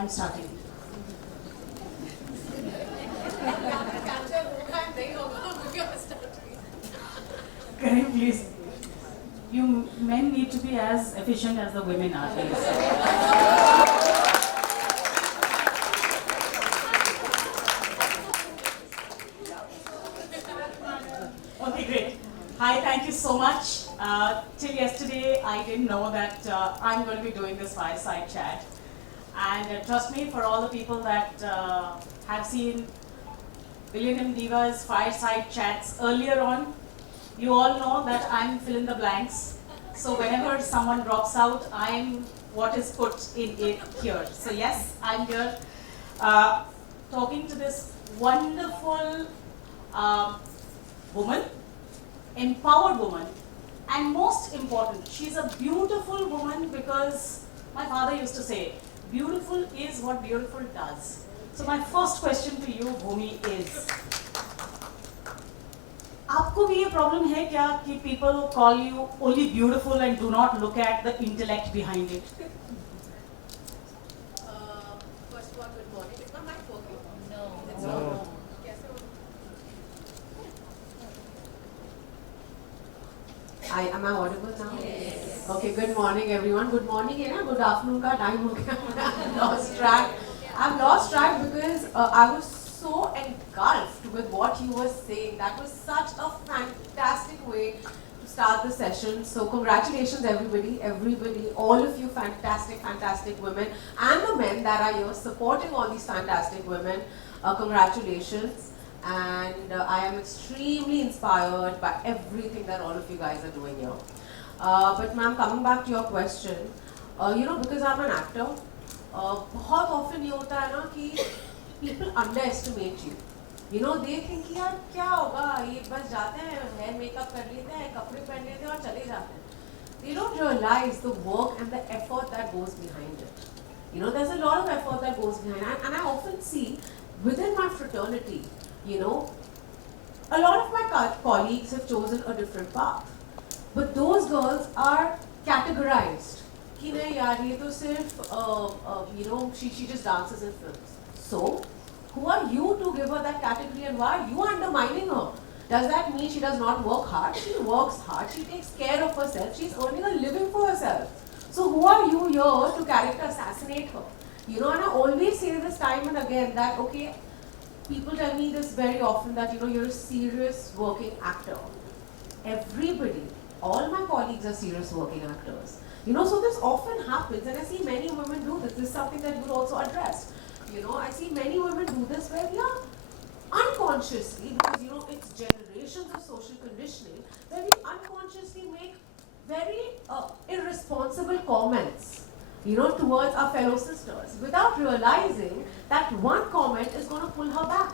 I'm starting. Karim, please. You men need to be as efficient as the women are, please. Okay, great. Hi, thank you so much. Till yesterday, I didn't know that I'm going to be doing this fireside chat. And trust me, for all the people that have seen Millennium Diva's fireside chats earlier on, you all know that I'm fill in the blanks. So whenever someone drops out, I'm what is put in it here. So yes, I'm here uh, talking to this wonderful woman, empowered woman, and most important, she's a beautiful woman because my father used to say, beautiful is what beautiful does. So my first question to you, Bhumi, is, आपको भी ये problem है क्या कि people call you only beautiful and do not look at the intellect behind it? First of all, good morning. Is my mic working? No. It's No. on. Yes, am I audible now? Yes. Okay, good morning everyone. Good morning, good afternoon ka time ho gaya. I've lost track. I've lost track because I was so engulfed with what you were saying. That was such a fantastic way to start the session. So congratulations everybody, all of you fantastic women and the men that are here supporting all these fantastic women. Congratulations. And I am extremely inspired by everything that all of you guys are doing here. But ma'am, coming back to your question, because I'm an actor, बहुत often ये होता है ना कि people underestimate you. You know, they think कि यार क्या होगा, ये बस जाते हैं, hair makeup कर लेते हैं, कपड़े पहन लेते हैं और चले जाते हैं. They don't realize the work and the effort that goes behind it. You know, there's a lot of effort that goes behind it. And I often see within my fraternity, a lot of my colleagues have chosen a different path. But those girls are categorized. कि नहीं यार ये तो सिर्फ she just dances in films. So who are you to give her that category and why are you undermining her? Does that mean she does not work hard? She works hard. She takes care of herself. She's earning a living for herself. So who are you here to character assassinate her? And I always say this time and again that okay, people tell me this very often that you're a serious working actor. Everybody, all my colleagues are serious working actors. So this often happens, and I see many women do this. This is something that you also addressed. I see many women do this where we are unconsciously, because it's generations of social conditioning, where we unconsciously make very irresponsible comments, towards our fellow sisters, without realizing that one comment is going to pull her back.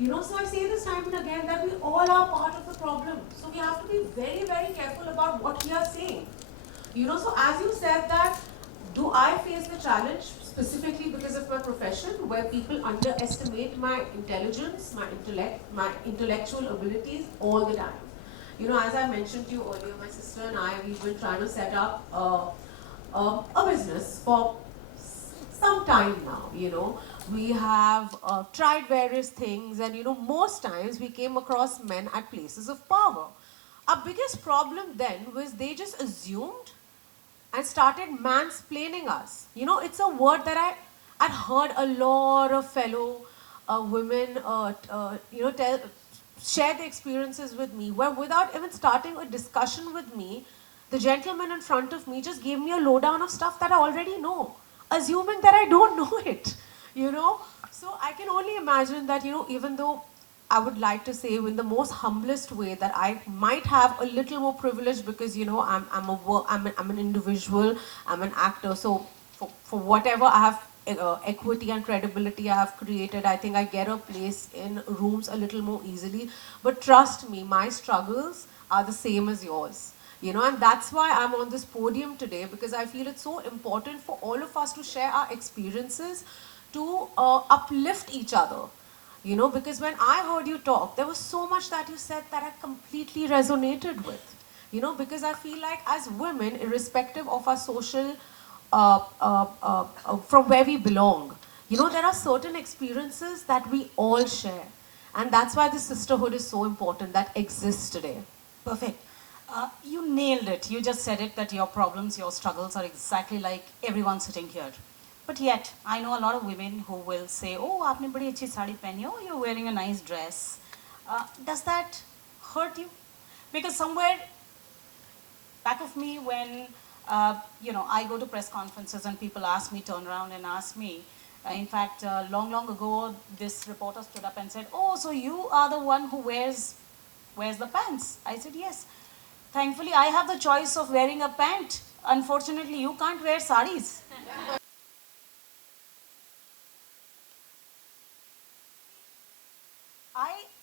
So I say this time and again that we all are part of the problem. So we have to be very careful about what we are saying. So as you said that, do I face the challenge specifically because of my profession, where people underestimate my intelligence, my intellect, my intellectual abilities all the time? As I mentioned to you earlier, my sister and I, we've been trying to set up a business for some time now. We have tried various things, and most times we came across men at places of power. Our biggest problem then was they just assumed and started mansplaining us. It's a word that I'd heard a lot of fellow women, share their experiences with me, where without even starting a discussion with me, the gentleman in front of me just gave me a lowdown of stuff that I already know, assuming that I don't know it. So I can only imagine that, even though I would like to say in the most humblest way that I might have a little more privilege because I'm an individual, I'm an actor. So for whatever I have equity and credibility I have created, I think I get a place in rooms a little more easily. But trust me, my struggles are the same as yours. And that's why I'm on this podium today, because I feel it's so important for all of us to share our experiences, to uplift each other. Because when I heard you talk, there was so much that you said that I completely resonated with. Because I feel like as women, irrespective of our social from where we belong. You know, there are certain experiences that we all share. And that's why the sisterhood is so important that exists today. Perfect. You nailed it. You just said it that your problems, your struggles are exactly like everyone sitting here. But yet, I know a lot of women who will say, "Oh, आपने बड़ी अच्छी साड़ी पहनी हो. You're wearing a nice dress." Does that hurt you? Because somewhere back of me, when I go to press conferences and people ask me, turn around and ask me. In fact, long ago, this reporter stood up and said, "Oh, so you are the one who wears the pants?" I said, "Yes." Thankfully, I have the choice of wearing a pant. Unfortunately, you can't wear saris.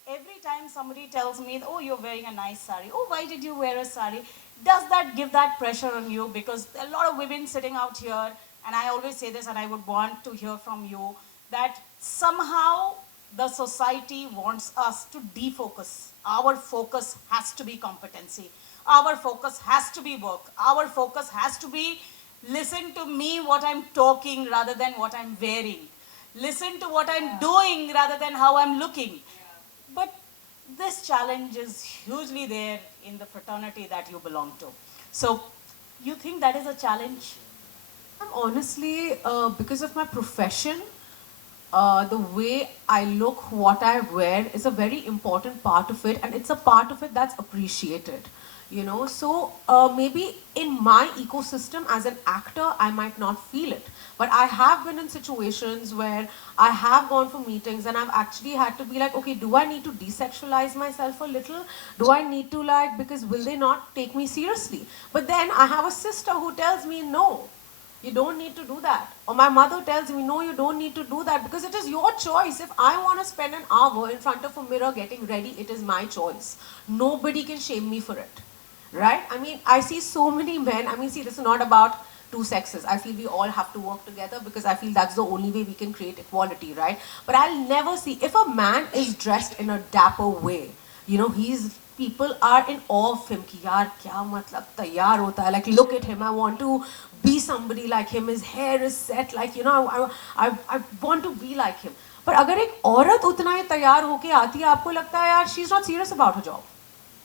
Every time somebody tells me, "Oh, you're wearing a nice sari. Oh, why did you wear a sari?" Does that give that pressure on you? Because a lot of women sitting out here, and I always say this, and I would want to hear from you, that somehow the society wants us to defocus. Our focus has to be competency. Our focus has to be work. Our focus has to be listen to me what I'm talking rather than what I'm wearing. Listen to what I'm doing rather than how I'm looking. But this challenge is hugely there in the fraternity that you belong to. So, you think that is a challenge? Honestly, because of my profession, the way I look, what I wear is a very important part of it, and it's a part of it that's appreciated. You know, so maybe in my ecosystem as an actor, I might not feel it. But I have been in situations where I have gone for meetings and I've actually had to be like, okay, do I need to desexualize myself a little? Do I need to, like, because will they not take me seriously? But then I have a sister who tells me, no, you don't need to do that. Or my mother tells me, no, you don't need to do that because it is your choice. If I want to spend an hour in front of a mirror getting ready, it is my choice. Nobody can shame me for it. Right? I mean, I see so many men. I mean, see, this is not about two sexes. I feel we all have to work together because I feel that's the only way we can create equality, right? But I'll never see, if a man is dressed in a dapper way, you know, people are in awe of him ki yaar kya matlab taiyar hota hai, like look at him, I want to be somebody like him, his hair is set, like, you know, I want to be like him. पर अगर एक औरत उतना ही तैयार होके आती है, आपको लगता है यार she's not serious about her job.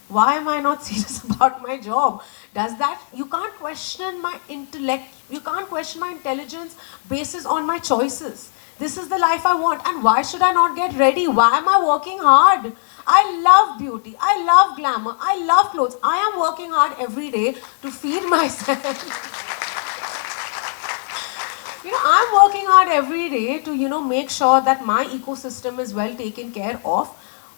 Why am I not serious about my job? Does that, you can't question my intellect, you can't question my intelligence basis on my choices. This is the life I want, and why should I not get ready? Why am I working hard? I love beauty, I love glamour, I love clothes. I am working hard every day to feed myself. You know, I'm working hard every day to, you know, make sure that my ecosystem is well taken care of.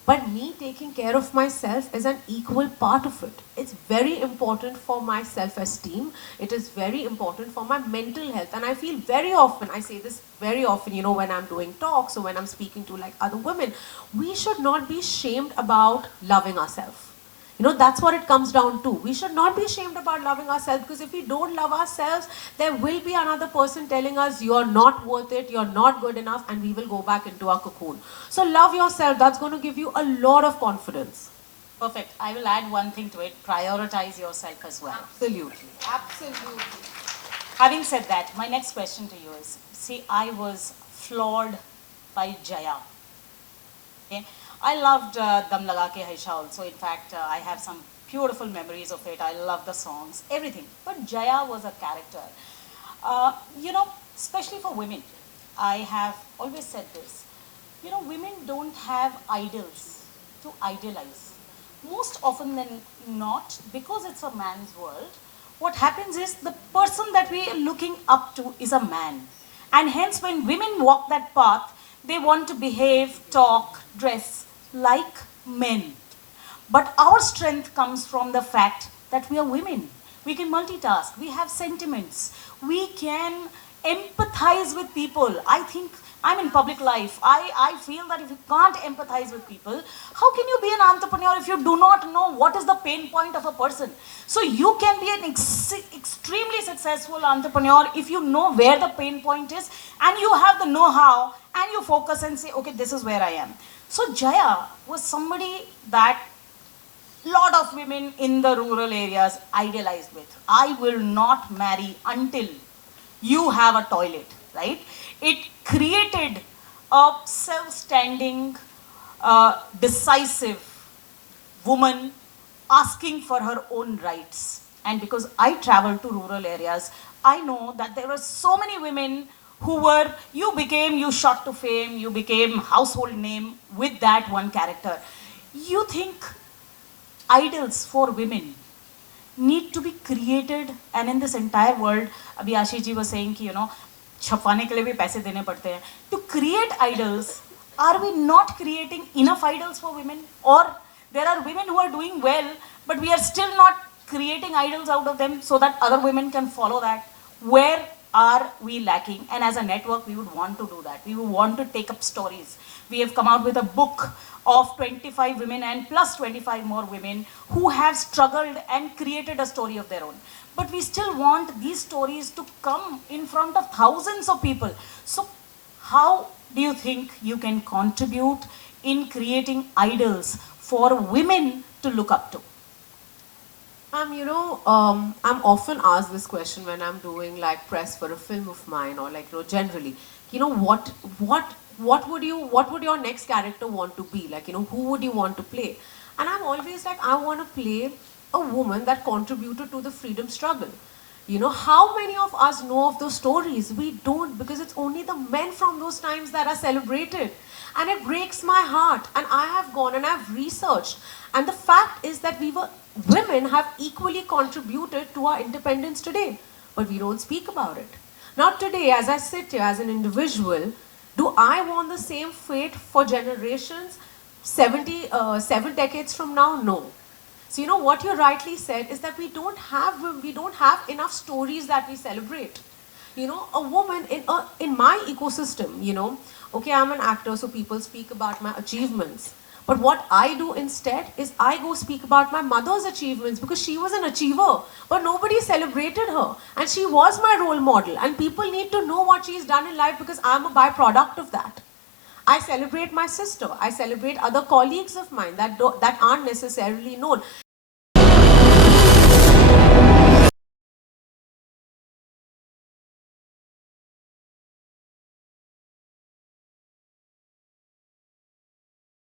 But me taking care of myself is an equal part of it. It's very important for my self-esteem. It is very important for my mental health. And I feel very often, I say this very often, you know, when I'm doing talks or when I'm speaking to like other women, we should not be shamed about loving ourselves. You know, that's what it comes down to. We should not be ashamed about loving ourselves, because if we don't love ourselves, there will be another person telling us you're not worth it, you're not good enough, and we will go back into our cocoon. So love yourself. That's going to give you a lot of confidence. Perfect. I will add one thing to it. Prioritize yourself as well. Absolutely. Absolutely. Having said that, my next question to you is, see, I was floored by Jaya. Okay? I loved Dam Laga Ke Haisha also. In fact, I have some beautiful memories of it. I love the songs, everything. But Jaya was a character. You know, especially for women, I have always said this. You know, women don't have idols to idealize. Most often than not, because it's a man's world, what happens is the person that we are looking up to is a man. And hence, when women walk that path, they want to behave, talk, dress like men. But our strength comes from the fact that we are women. We can multitask, we have sentiments, we can empathize with people. I think I'm in public life. I feel that if you can't empathize with people, how can you be an entrepreneur if you do not know what is the pain point of a person? So you can be an extremely successful entrepreneur if you know where the pain point is and you have the know-how and you focus and say, okay, this is where I am. So Jaya was somebody that lot of women in the rural areas idealized with. I will not marry until you have a toilet, right? It created a self-standing, decisive woman asking for her own rights. And because I travel to rural areas, I know that there were so many women who were, you shot to fame, you became household name with that one character. You think idols for women need to be created, and in this entire world, abhi Ashish ji was saying ki, छपवाने के लिए भी पैसे देने पड़ते हैं. To create idols, are we not creating enough idols for women? Or there are women who are doing well, but we are still not creating idols out of them so that other women can follow that? Where are we lacking? And as a network, we would want to do that. We would want to take up stories. We have come out with a book of 25 women and plus 25 more women who have struggled and created a story of their own. But we still want these stories to come in front of thousands of people. So how do you think you can contribute in creating idols for women to look up to? I'm often asked this question when I'm doing like press for a film of mine or like, generally, what would your next character want to be? Like, who would you want to play? And I'm always like, I want to play a woman that contributed to the freedom struggle. How many of us know of those stories? We don't, because it's only the men from those times that are celebrated. And it breaks my heart. And I have gone and I've researched. And the fact is that women have equally contributed to our independence today. But we don't speak about it. Now today, as I sit here as an individual, do I want the same fate for generations 7 decades from now? No. So what you rightly said is that we don't have enough stories that we celebrate. A woman in my ecosystem, okay, I'm an actor, so people speak about my achievements. But what I do instead is I go speak about my mother's achievements because she was an achiever, but nobody celebrated her. And she was my role model. And people need to know what she's done in life because I'm a byproduct of that. I celebrate my sister. I celebrate other colleagues of mine that aren't necessarily known.